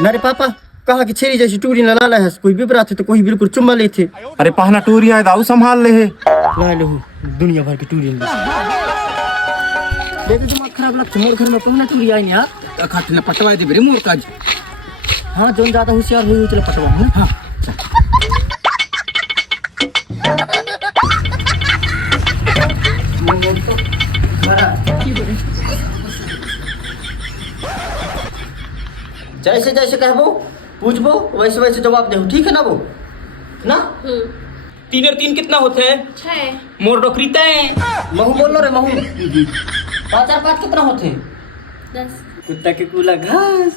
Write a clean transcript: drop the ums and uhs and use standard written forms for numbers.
ना रे पापा कहा कि छेरी जैसी टूरी न लाना है, कोई बिबरा थे तो कोई बिल्कुल चुम्मा ले थे। अरे पहना टूरी आए दाऊ संभाल ले है। ला लो दुनिया भर की टूरी ले देखो दिमाग खराब लगता मोर घर में पहना टूरी आई यार खाते न पटवा दे बरे मोर काज। हाँ जोन ज्यादा होशियार हुई चलो पटवा हूँ। हाँ जैसे जैसे कहबो पूछबो वैसे वैसे जवाब दे, ठीक है ना वो ना। 3 और 3 कितना होते हैं? 6। मोर डोकरीता है। महू बोल लो रे महू। 5 और 5 कितना होते हैं? 10। कुत्ता के कूला घास।